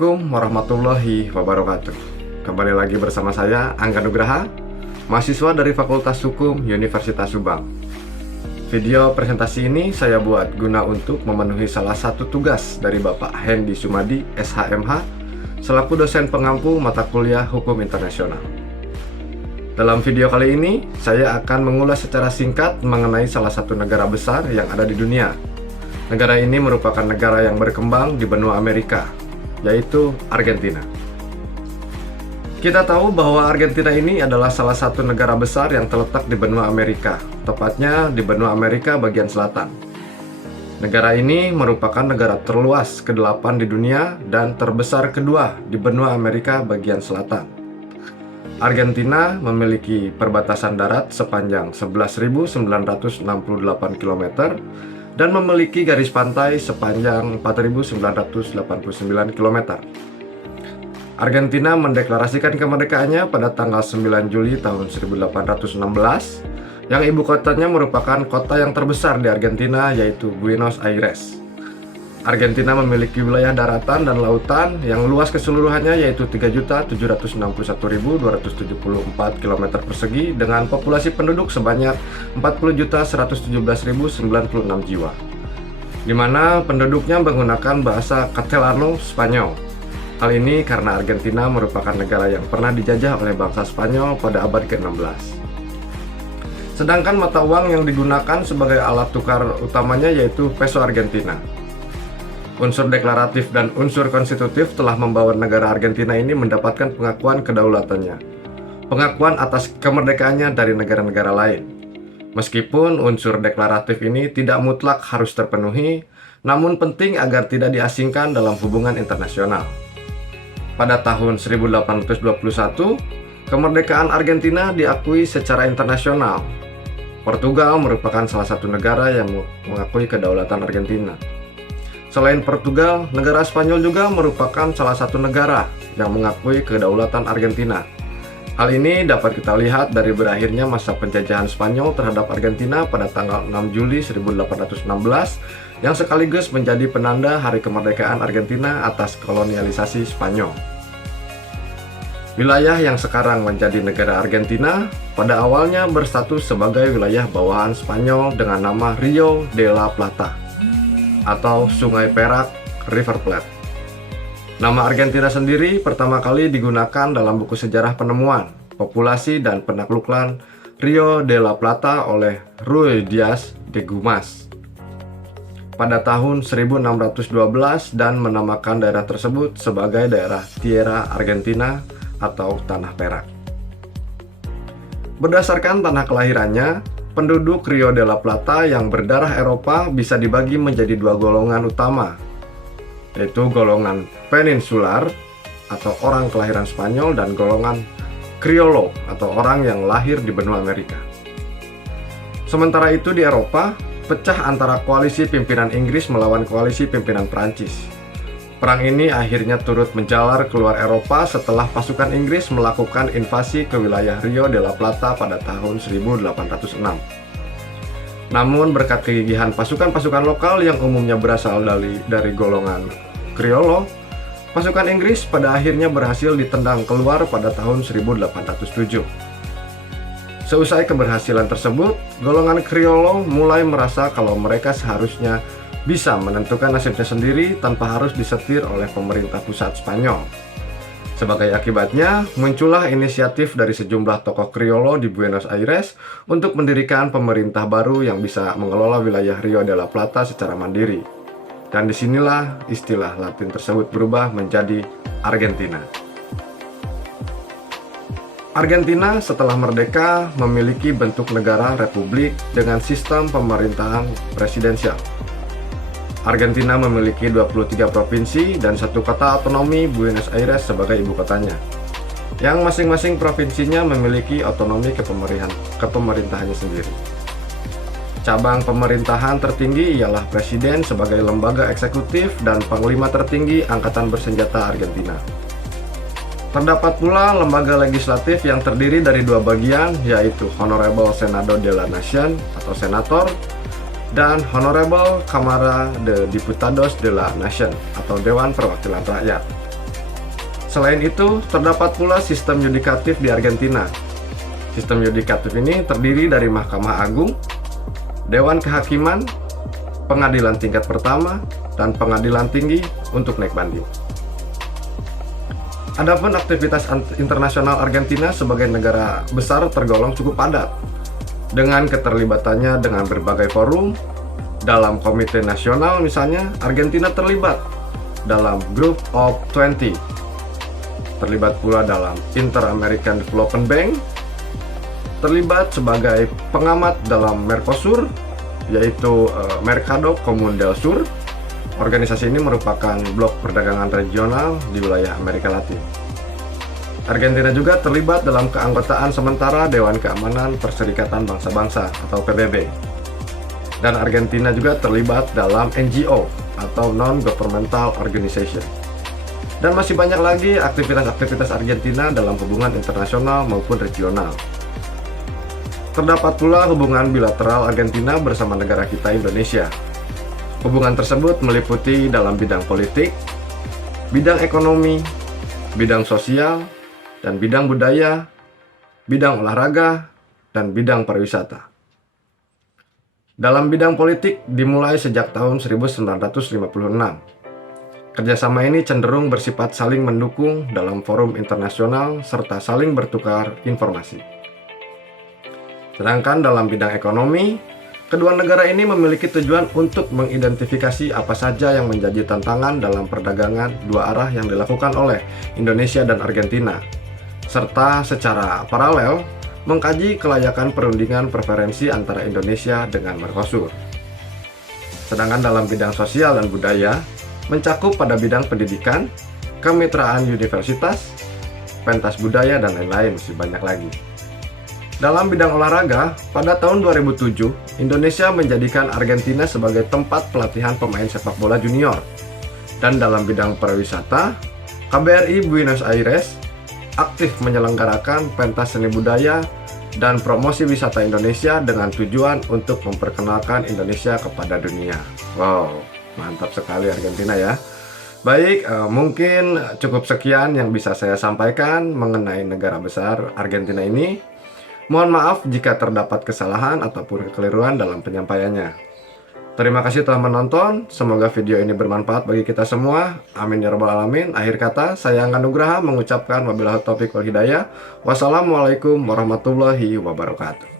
Assalamualaikum warahmatullahi wabarakatuh. Kembali lagi bersama saya, Angga Nugraha, mahasiswa dari Fakultas Hukum Universitas Subang. Video presentasi ini saya buat guna untuk memenuhi salah satu tugas dari Bapak Hendy Sumadi, SHMH, selaku dosen pengampu mata kuliah Hukum Internasional. Dalam video kali ini, saya akan mengulas secara singkat mengenai salah satu negara besar yang ada di dunia. Negara ini merupakan negara yang berkembang di benua Amerika, yaitu Argentina. Kita tahu bahwa Argentina ini adalah salah satu negara besar yang terletak di benua Amerika, tepatnya di benua Amerika bagian selatan. Negara ini merupakan negara terluas ke-8 di dunia dan terbesar kedua di benua Amerika bagian selatan. Argentina memiliki perbatasan darat sepanjang 11.968 km dan memiliki garis pantai sepanjang 4.989 km. Argentina mendeklarasikan kemerdekaannya pada tanggal 9 Juli tahun 1816, yang ibu kotanya merupakan kota yang terbesar di Argentina, yaitu Buenos Aires. Argentina memiliki wilayah daratan dan lautan yang luas keseluruhannya yaitu 3.761.274 km persegi dengan populasi penduduk sebanyak 40.117.096 jiwa, di mana penduduknya menggunakan bahasa Castellano Spanyol. Hal ini karena Argentina merupakan negara yang pernah dijajah oleh bangsa Spanyol pada abad ke-16. Sedangkan mata uang yang digunakan sebagai alat tukar utamanya yaitu peso Argentina. Unsur deklaratif dan unsur konstitutif telah membawa negara Argentina ini mendapatkan pengakuan kedaulatannya, pengakuan atas kemerdekaannya dari negara-negara lain. Meskipun unsur deklaratif ini tidak mutlak harus terpenuhi, namun penting agar tidak diasingkan dalam hubungan internasional. Pada tahun 1821, kemerdekaan Argentina diakui secara internasional. Portugal merupakan salah satu negara yang mengakui kedaulatan Argentina. Selain Portugal, negara Spanyol juga merupakan salah satu negara yang mengakui kedaulatan Argentina. Hal ini dapat kita lihat dari berakhirnya masa penjajahan Spanyol terhadap Argentina pada tanggal 6 Juli 1816 yang sekaligus menjadi penanda hari kemerdekaan Argentina atas kolonialisasi Spanyol. Wilayah yang sekarang menjadi negara Argentina pada awalnya berstatus sebagai wilayah bawahan Spanyol dengan nama Rio de la Plata atau Sungai Perak, River Plate. Nama Argentina sendiri pertama kali digunakan dalam buku sejarah penemuan, populasi, dan penaklukan Rio de la Plata oleh Ruy Diaz de Gumas pada tahun 1612 dan menamakan daerah tersebut sebagai daerah Tierra Argentina atau Tanah Perak. Berdasarkan tanah kelahirannya, penduduk Rio de la Plata yang berdarah Eropa bisa dibagi menjadi dua golongan utama, yaitu golongan peninsular atau orang kelahiran Spanyol dan golongan Criollo atau orang yang lahir di benua Amerika. Sementara itu di Eropa, pecah antara koalisi pimpinan Inggris melawan koalisi pimpinan Prancis. Perang ini akhirnya turut menjalar keluar Eropa setelah pasukan Inggris melakukan invasi ke wilayah Rio de la Plata pada tahun 1806. Namun berkat kegigihan pasukan-pasukan lokal yang umumnya berasal dari golongan Criollo, pasukan Inggris pada akhirnya berhasil ditendang keluar pada tahun 1807. Seusai keberhasilan tersebut, golongan Criollo mulai merasa kalau mereka seharusnya bisa menentukan nasibnya sendiri tanpa harus disetir oleh pemerintah pusat Spanyol. Sebagai akibatnya, muncullah inisiatif dari sejumlah tokoh Criollo di Buenos Aires untuk mendirikan pemerintah baru yang bisa mengelola wilayah Rio de la Plata secara mandiri. Dan disinilah istilah Latin tersebut berubah menjadi Argentina. Argentina setelah merdeka memiliki bentuk negara republik dengan sistem pemerintahan presidensial. Argentina memiliki 23 provinsi dan satu kota otonomi, Buenos Aires, sebagai ibu kotanya, yang masing-masing provinsinya memiliki otonomi kepemerintahannya sendiri. Cabang pemerintahan tertinggi ialah presiden sebagai lembaga eksekutif dan panglima tertinggi angkatan bersenjata Argentina. Terdapat pula lembaga legislatif yang terdiri dari dua bagian, yaitu Honorable Senado de la Nación atau Senator dan Honorable Cámara de Diputados de la Nación atau Dewan Perwakilan Rakyat. Selain itu, terdapat pula sistem yudikatif di Argentina. Sistem yudikatif ini terdiri dari Mahkamah Agung, Dewan Kehakiman, Pengadilan Tingkat Pertama, dan Pengadilan Tinggi untuk naik banding. Adapun aktivitas internasional Argentina sebagai negara besar tergolong cukup padat, dengan keterlibatannya dengan berbagai forum. Dalam Komite Nasional misalnya, Argentina terlibat dalam Group of 20, terlibat pula dalam Inter-American Development Bank, terlibat sebagai pengamat dalam Mercosur, yaitu Mercado Común del Sur. Organisasi ini merupakan blok perdagangan regional di wilayah Amerika Latin. Argentina juga terlibat dalam keanggotaan sementara Dewan Keamanan Perserikatan Bangsa-Bangsa atau PBB. Dan Argentina juga terlibat dalam NGO atau Non-Governmental Organization. Dan masih banyak lagi aktivitas-aktivitas Argentina dalam hubungan internasional maupun regional. Terdapat pula hubungan bilateral Argentina bersama negara kita Indonesia. Hubungan tersebut meliputi dalam bidang politik, bidang ekonomi, bidang sosial, dan bidang budaya, bidang olahraga, dan bidang pariwisata. Dalam bidang politik dimulai sejak tahun 1956. Kerjasama ini cenderung bersifat saling mendukung dalam forum internasional serta saling bertukar informasi. Sedangkan dalam bidang ekonomi, kedua negara ini memiliki tujuan untuk mengidentifikasi apa saja yang menjadi tantangan dalam perdagangan dua arah yang dilakukan oleh Indonesia dan Argentina, serta secara paralel mengkaji kelayakan perundingan preferensi antara Indonesia dengan Mercosur. Sedangkan dalam bidang sosial dan budaya, mencakup pada bidang pendidikan, kemitraan universitas, pentas budaya, dan lain-lain, masih banyak lagi. Dalam bidang olahraga, pada tahun 2007, Indonesia menjadikan Argentina sebagai tempat pelatihan pemain sepak bola junior. Dan dalam bidang pariwisata, KBRI Buenos Aires aktif menyelenggarakan pentas seni budaya dan promosi wisata Indonesia dengan tujuan untuk memperkenalkan Indonesia kepada dunia. Wow, mantap sekali Argentina ya. Baik, mungkin cukup sekian yang bisa saya sampaikan mengenai negara besar Argentina ini. Mohon maaf jika terdapat kesalahan ataupun kekeliruan dalam penyampaiannya. Terima kasih telah menonton. Semoga video ini bermanfaat bagi kita semua. Amin ya rabbal alamin. Akhir kata, saya Angga Nugraha mengucapkan wabillahi taufiq wal hidayah. Wassalamualaikum warahmatullahi wabarakatuh.